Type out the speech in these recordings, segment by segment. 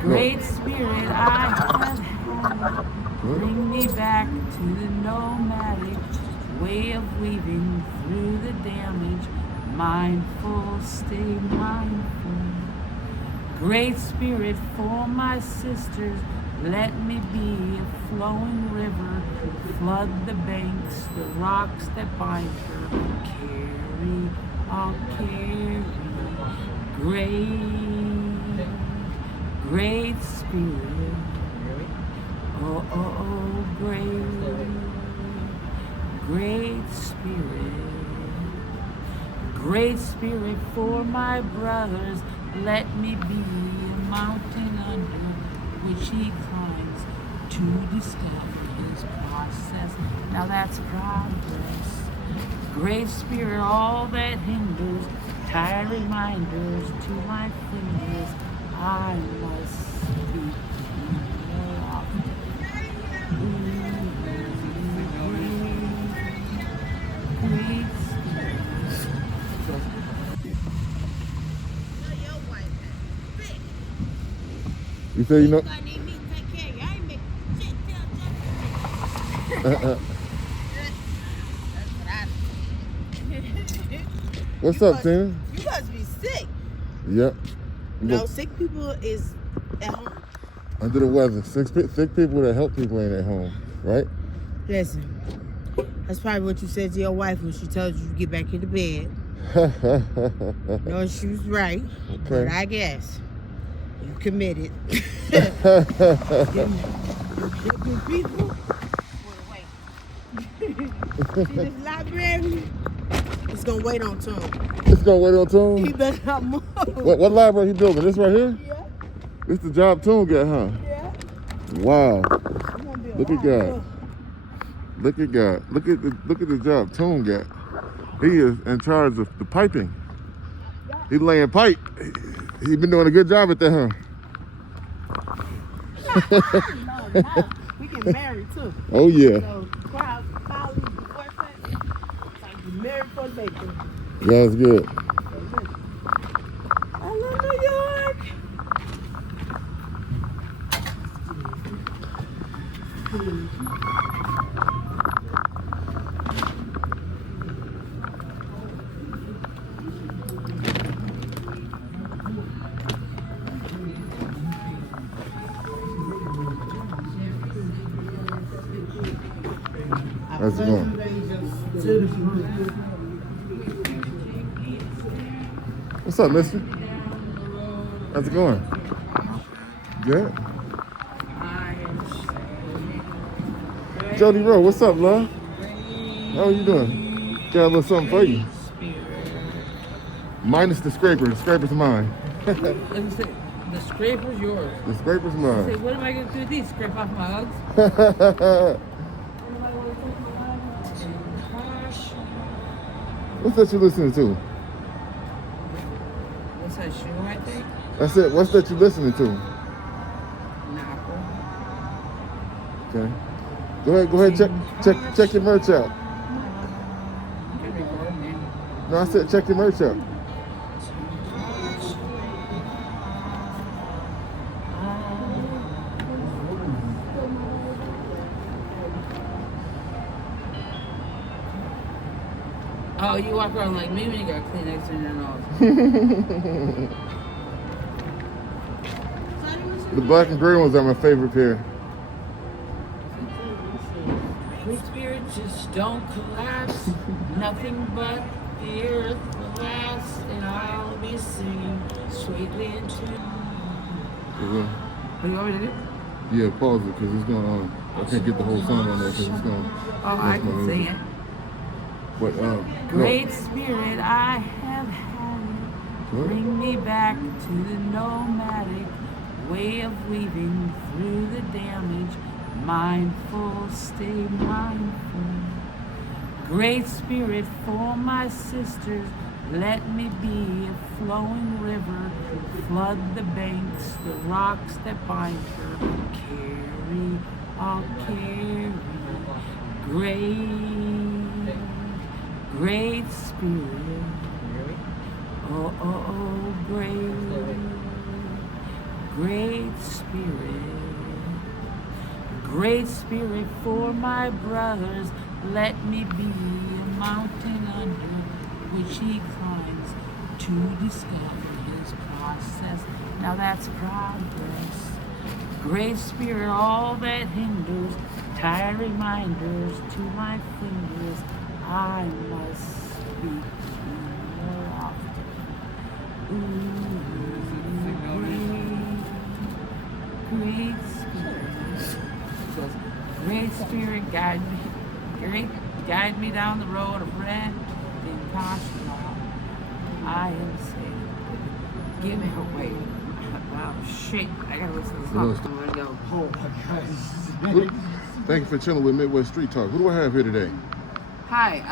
Great Spirit, I have had it. Bring me back to the nomadic way of weaving through the damage. Mindful, stay mindful. Great Spirit, for my sisters, let me be a flowing river. Flood the banks, the rocks that bind her. Carry, I'll carry. Great Spirit. Oh, oh, oh, great Spirit. Great Spirit, for my brothers, let me be a mountain under which he climbs to discover his process. Now that's progress. Great Spirit, all that hinders, tired reminders to my fingers, I must be more often. Great Spirit. You say you know? What's up, Tina? You must be sick. Yep. No, sick people is at home. Under the weather. Sick people that help people ain't at home, right? Listen, that's probably what you said to your wife when she told you to get back into bed. No, she was right. Okay. But I guess you committed. Them people. See this library? It's gonna wait on Tom. It's gonna wait on Tom? He better not move. What library he building? This right here? Yeah. This the job Tom got, huh? Yeah. Wow. Look at God. Look at God. Look at the job Tom got. He is in charge of the piping. He laying pipe. He been doing a good job at that, huh? No. We get married too. Oh yeah. So probably before that, like you married for the baby. Yeah, that's good. I love New York. How's it going? What's up, mister? How's it going? Good? Jody Rowe, what's up, love? How are you doing? Got a little something for you. Minus the scraper. The scraper's mine. The scraper's yours. The scraper's mine. Say, what am I going to do with these? Scrape off my Uggs? What's that you listening to? What's that shoe I think? That's it. What's that you listening to? Knuckle. Okay. Go ahead, check your merch out. No, I said check your merch out. Oh, you walk around like me when you got Kleenex in your nose. The black and gray ones are my favorite pair. Great Spirit, just don't collapse. Nothing but the earth will last, and I'll be singing sweetly into. What do you want me to do? Yeah, pause it because it's going on. I can't get the whole song on there because it's going. Oh, I can sing it. But Great Spirit, I have had it. Bring me back to the nomadic way of weaving through the damage. Mindful, stay mindful. Great Spirit, for my sisters, let me be a flowing river. Flood the banks, the rocks that bind her. Carry, I'll carry. Great Spirit. Oh, oh, oh, Great Spirit for my brothers, let me be a mountain under which he climbs to discover his process. Now that's progress. Great Spirit, all that hinders, tired reminders to my fingers, I must speak more often. Great Spirit. Great Spirit, guide me down the road of red and caution. I am saved. Give me away. Wow, shit. I gotta listen to this song. I'm gonna go. Oh my gosh. Thank you for chilling with Midwest Street Talk. Who do I have here today? Hi,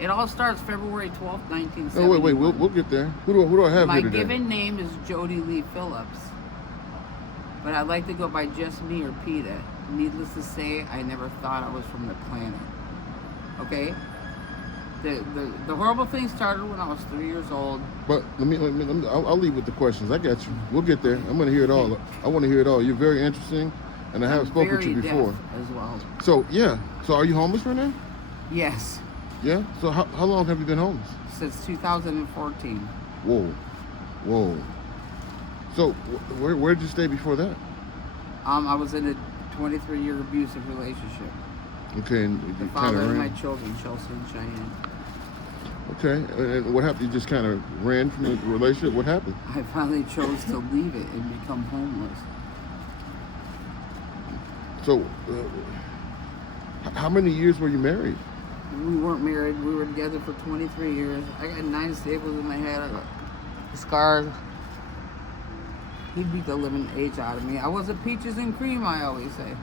it all starts February 12th, 1970. Oh, wait, we'll get there. Who do I have My here today? given name is Jody Lee Phillips, but I like to go by just me or PETA. Needless to say, I never thought I was from the planet. Okay? The horrible thing started when I was 3 years old. But I'll leave with the questions. I got you. We'll get there. I'm going to hear it all. I want to hear it all. You're very interesting, and I have spoken to you before. As well. So, yeah. So, are you homeless right now? Yes. Yeah? So, how long have you been homeless? Since 2014. Whoa. So, where did you stay before that? I was in a 23-year abusive relationship. Okay, and The you father kind of of my ran. children, Chelsea and Cheyenne. Okay, and what happened? You just kind of ran from the relationship. What happened? I finally chose to leave it and become homeless. So, how many years were you married? We weren't married. We were together for 23 years. I got 9 staples in my head. I got scars. He beat the living age out of me. I was a peaches and cream, I always say.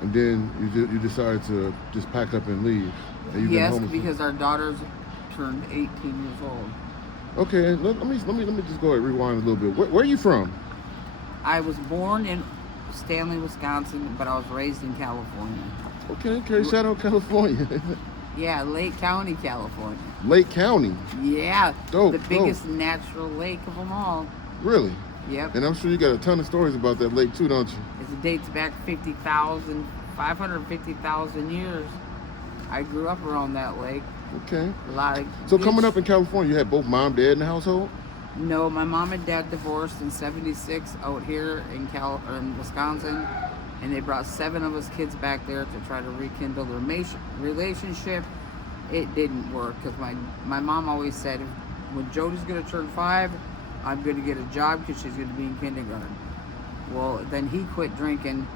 And then you decided to just pack up and leave. And you've been Yes, homeless because our daughters turned 18 years old. Okay, let me just go ahead and rewind a little bit. Where are you from? I was born in Stanley, Wisconsin, but I was raised in California. Okay, shout out California. Yeah, Lake County, California. Lake County. Yeah, Dope, the biggest natural lake of them all. Really? Yep. And I'm sure you got a ton of stories about that lake too, don't you? It dates back 550,000 years. I grew up around that lake. Okay. A lot of So coming up in California, you had both mom, dad in the household? No, my mom and dad divorced in '76 out here in Wisconsin, and they brought 7 of us kids back there to try to rekindle their relationship. It didn't work because my mom always said, when Jody's going to turn 5, I'm going to get a job because she's going to be in kindergarten. Well, then he quit drinking.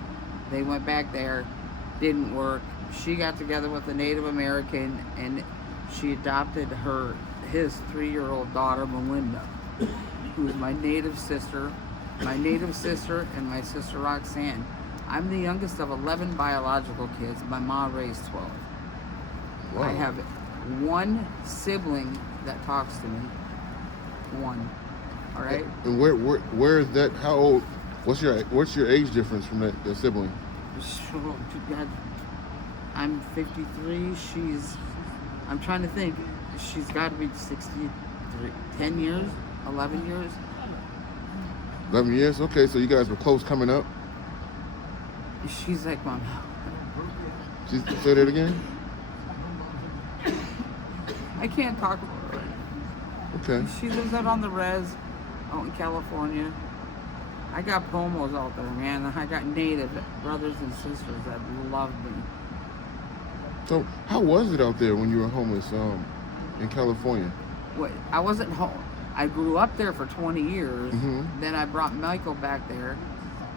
They went back there. Didn't work. She got together with a Native American, and she adopted his 3-year-old daughter, Melinda, who is my native sister, and my sister Roxanne. I'm the youngest of 11 biological kids. My mom raised 12. Wow. I have 1 sibling that talks to me. 1. All right. And where is that? How old? What's your age difference from that sibling? So, God, I'm 53. I'm trying to think. She's got to be 63. 10 years? 11 years? 11 years? Okay, so you guys were close coming up? She's like my mom. Say that again? I can't talk about her right now. Okay. She lives out on the res, out in California. I got promos out there, man. I got native brothers and sisters that love me. So how was it out there when you were homeless in California? I wasn't home. I grew up there for 20 years. Mm-hmm. Then I brought Michael back there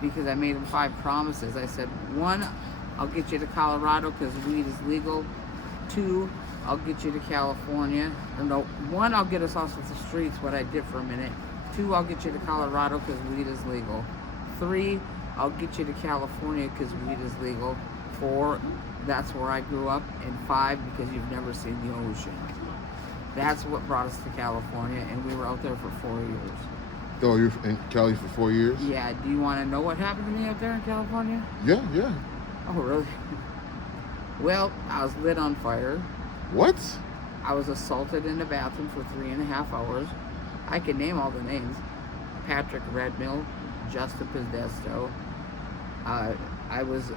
because I made him 5 promises. I said, 1, I'll get you to Colorado because weed is legal. 2, I'll get you to California. Or no, 1, I'll get us off the streets, what I did for a minute. 2, I'll get you to Colorado because weed is legal. 3, I'll get you to California because weed is legal. 4, that's where I grew up. And 5, because you've never seen the ocean. That's what brought us to California, and we were out there for 4 years. Oh, you're in Cali for 4 years? Yeah, do you want to know what happened to me out there in California? Yeah. Oh, really? Well, I was lit on fire. What? I was assaulted in the bathroom for 3.5 hours. I can name all the names. Patrick Redmill, Justin Podesto. I was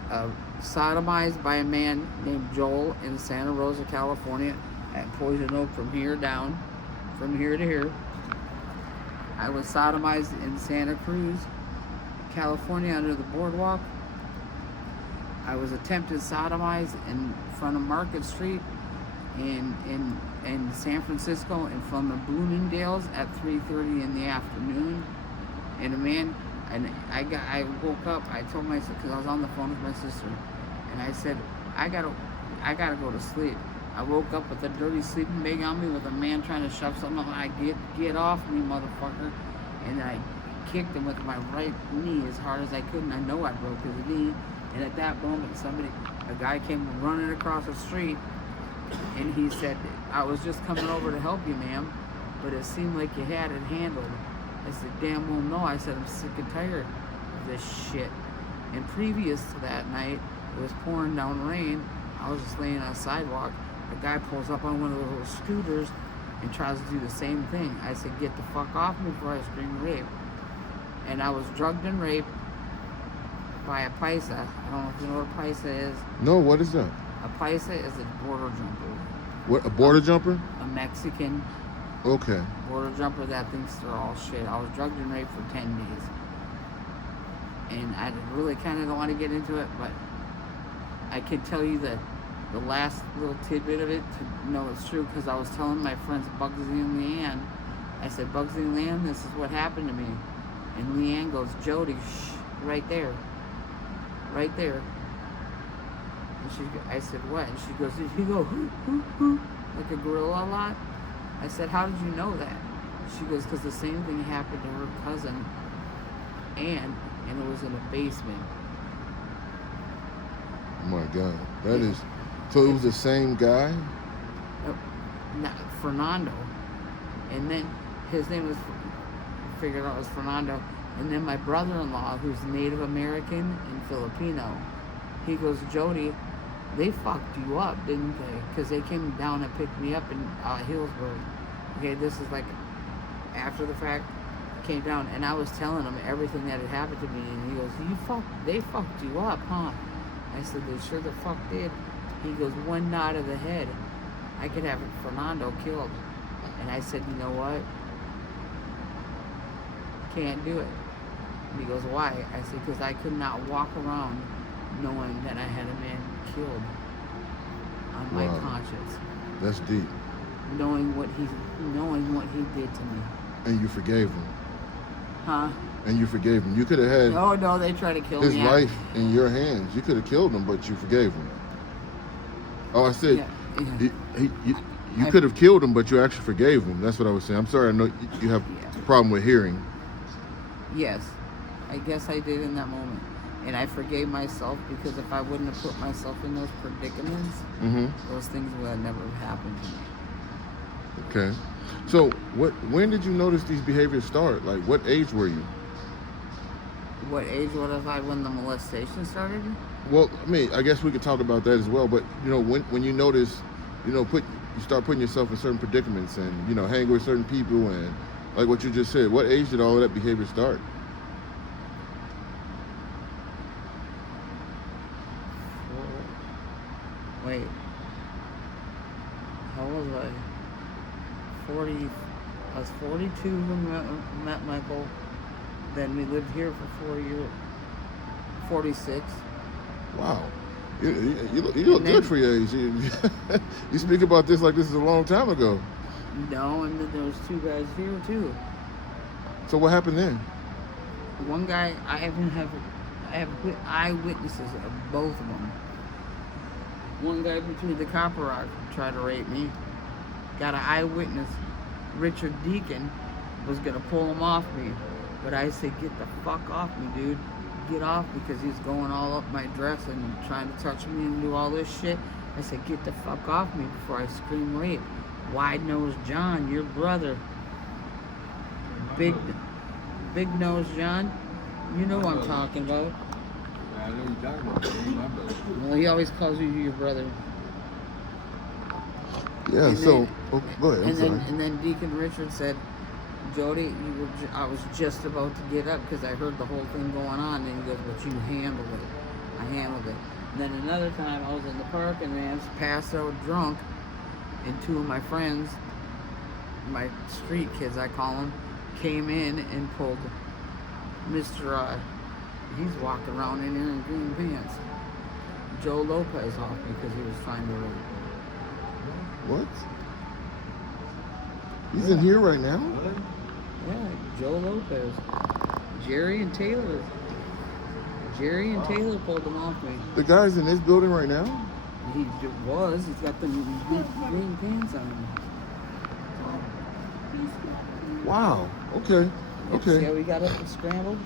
sodomized by a man named Joel in Santa Rosa, California, at Poison Oak from here down, from here to here. I was sodomized in Santa Cruz, California, under the boardwalk. I was attempted sodomized in front of Market Street in San Francisco in front of Bloomingdale's at 3:30 in the afternoon. And I woke up. I told myself, because I was on the phone with my sister, and I said, I gotta go to sleep. I woke up with a dirty sleeping bag on me with a man trying to shove something on. I get off me, motherfucker, and I kicked him with my right knee as hard as I could, and I know I broke his knee. And at that moment, a guy came running across the street, and he said, I was just coming over to help you, ma'am, but it seemed like you had it handled. I said, damn well no. I said, I'm sick and tired of this shit. And previous to that night, it was pouring down rain. I was just laying on a sidewalk. A guy pulls up on one of those little scooters and tries to do the same thing. I said, get the fuck off me before I scream rape. And I was drugged and raped by a paisa. I don't know if you know what a paisa is. No, what is that? A paisa is a border jumper. What, a border jumper? A Mexican Okay. border jumper that thinks they're all shit. I was drugged and raped for 10 days. And I really kind of don't want to get into it, but I can tell you that the last little tidbit of it to know it's true, because I was telling my friends Bugsy and Leanne. I said, Bugsy and Leanne, this is what happened to me. And Leanne goes, Jody, shh, right there. Right there. And I said, what? And she goes, did you go, hoo, like a gorilla a lot? I said, how did you know that? She goes, because the same thing happened to her cousin, and it was in a basement. Oh my God. That is, so it was the same guy? Fernando. And then his name was, figured out was Fernando. And then my brother-in-law, who's Native American and Filipino, he goes, Jody, they fucked you up, didn't they? Because they came down and picked me up in Hillsburg. Okay, this is like after the fact, came down, and I was telling him everything that had happened to me, and he goes, they fucked you up, huh? I said, they sure the fuck did. He goes, one nod of the head, I could have Fernando killed. And I said, you know what? Can't do it. And he goes, why? I said, because I could not walk around knowing that I had a man killed on my conscience. That's deep. Knowing what he did to me. And you forgave him. Huh? And you forgave him. You could have had No, they tried to kill his me. life in your hands. You could have killed him, but you forgave him. Oh, I said, you could have killed him, but you actually forgave him. That's what I was saying. I'm sorry, I know you have a problem with hearing. Yes, I guess I did in that moment. And I forgave myself, because if I wouldn't have put myself in those predicaments, those things would have never happened to me. Okay. So when did you notice these behaviors start? Like, what age were you? What age was I when the molestation started? Well, I mean, I guess we could talk about that as well. But, you know, when you notice, you know, you start putting yourself in certain predicaments and, you know, hang with certain people and, like what you just said, what age did all of that behavior start? Wait. How old was I? 40. I was 42 when we met Michael. Then we lived here for 4 years. 46. Wow. You look good for your age. You speak about this like this is a long time ago. No, and then there was 2 guys here too. So what happened then? One guy, I have eyewitnesses of both of them. One guy between the Copper Rock tried to rape me. Got an eyewitness. Richard Deacon was gonna pull him off me, but I said, get the fuck off me, dude. Get off, because he's going all up my dress and trying to touch me and do all this shit. I said, get the fuck off me before I scream rape. Wide Nose John, your brother. Big Nose John, you know what I'm talking about. I know you're talking about. He's my brother. Well, he always calls you your brother. Yeah, And so then- go ahead. I'm sorry. And then Deacon Richard said, Jody, I was just about to get up because I heard the whole thing going on. And he goes, but you handled it. I handled it. And then another time I was in the park and I was passed out drunk. And two of my friends, my street kids I call them, came in and pulled Mr. He's walking around in here in green pants. Joe Lopez off because he was trying to rape. What? He's in here right now? Yeah, Joe Lopez. Jerry and Taylor pulled him off me. The guy's in this building right now? He was. He's got the green pants on. Wow. Okay. See Okay. how we got up and scrambled?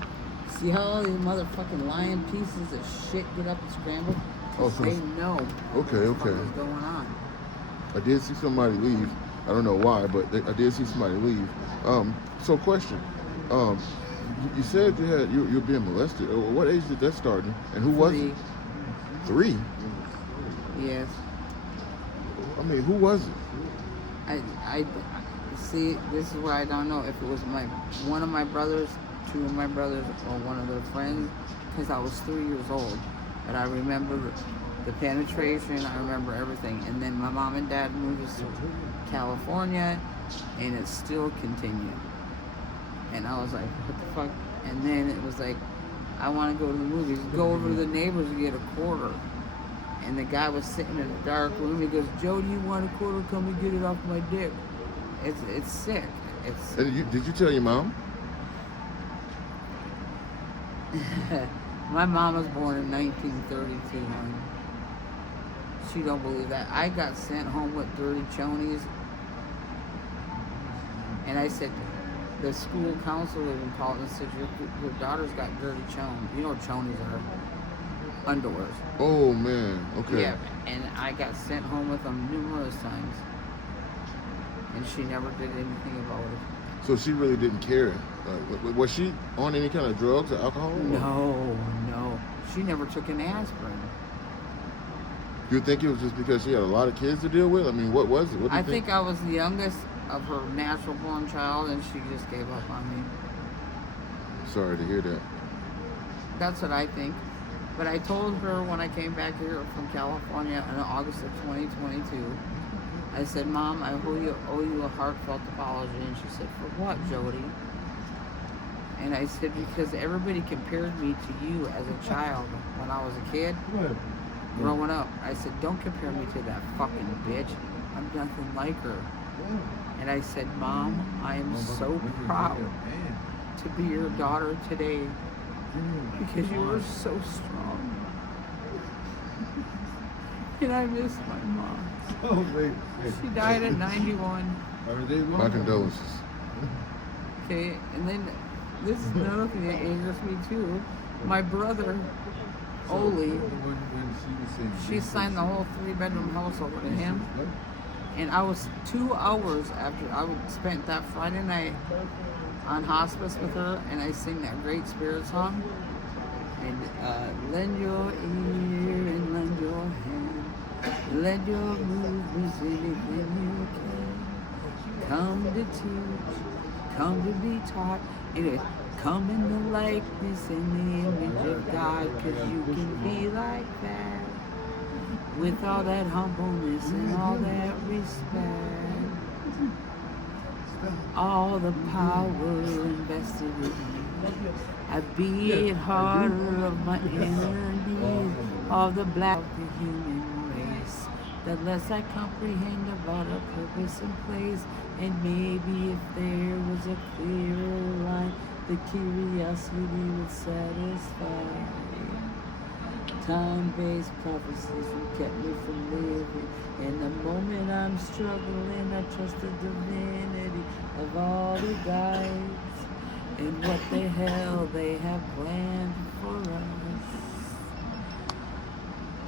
See how all these motherfucking lying pieces of shit get up and scrambled? Oh, so they know okay, what okay. is going on. I did see somebody leave. I don't know why, but I did see somebody leave. So question. You said you're being molested. What age did that start? And who was it? 3? Yes. I mean, who was it? I see. This is where I don't know if it was one of my brothers, 2 of my brothers, or one of their friends, because I was 3 years old. But I remember the penetration. I remember everything. And then my mom and dad moved us to California, and it still continued. And I was like, what the fuck? And then it was like, I want to go to the movies. Go over to the neighbors and get a quarter. And the guy was sitting in a dark room. He goes, Joe, do you want a quarter? Come and get it off my dick. It's sick. And did you tell your mom? My mom was born in 1932, honey. She don't believe that. I got sent home with dirty chonies. And I said, the school counselor even called and said, your daughter's got dirty chonies. You know what chonies are? Underwears. Oh, man. Okay. Yeah, and I got sent home with them numerous times. And she never did anything about it. So she really didn't care. Was she on any kind of drugs or alcohol? No. She never took an aspirin. You think it was just because she had a lot of kids to deal with? I mean, what was it? What do you I think I was the youngest of her natural born child, and she just gave up on me. Sorry to hear that. That's what I think. But I told her when I came back here from California in August of 2022, I said, Mom, I owe you a heartfelt apology. And she said, for what, Jody? And I said, because everybody compared me to you as a child when I was a kid, growing up. I said, don't compare me to that fucking bitch. I'm nothing like her. And I said, Mom, I am so proud to be your daughter today because you were so strong. And I miss my mom. She died at 91. My condolences. Okay, and then this is another thing that angers me too. My brother, Oli, she signed the whole 3-bedroom house over to him. And I was 2 hours after I spent that Friday night on hospice with her, and I sing that great spirit song. And lend your ear and lend your hand, lend your movements anything you can. Come to teach, come to be taught. Anyway, come in the likeness and the image of God, 'cause you can be like that. With all that humbleness and all that respect, all the power invested in you. I beat harder of my enemies, all the black of the human race. The less I comprehend about a purpose and place, and maybe if there was a clearer line, the curiosity would satisfy. Time-based prophecies kept me from living. In the moment I'm struggling, I trust the divinity of all the guides and what the hell they have planned for us.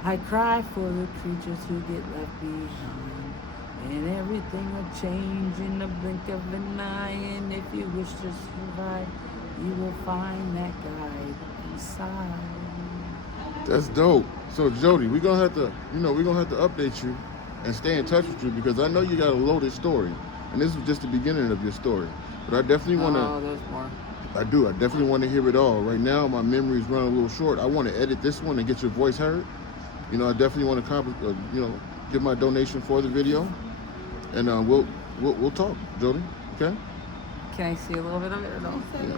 I cry for the creatures who get left behind, and everything will change in the blink of an eye. And if you wish to survive, you will find that guide inside. That's dope. So Jody, we're gonna have to update you and stay in touch with you because I know you got a loaded story. And this was just the beginning of your story. But I definitely want to. Oh, there's more. I do. I definitely want to hear it all. Right now, my memory's running a little short. I want to edit this one and get your voice heard. You know, I definitely want to, give my donation for the video, and we'll talk, Jody. Okay. Can I see a little bit of it or no? Yeah.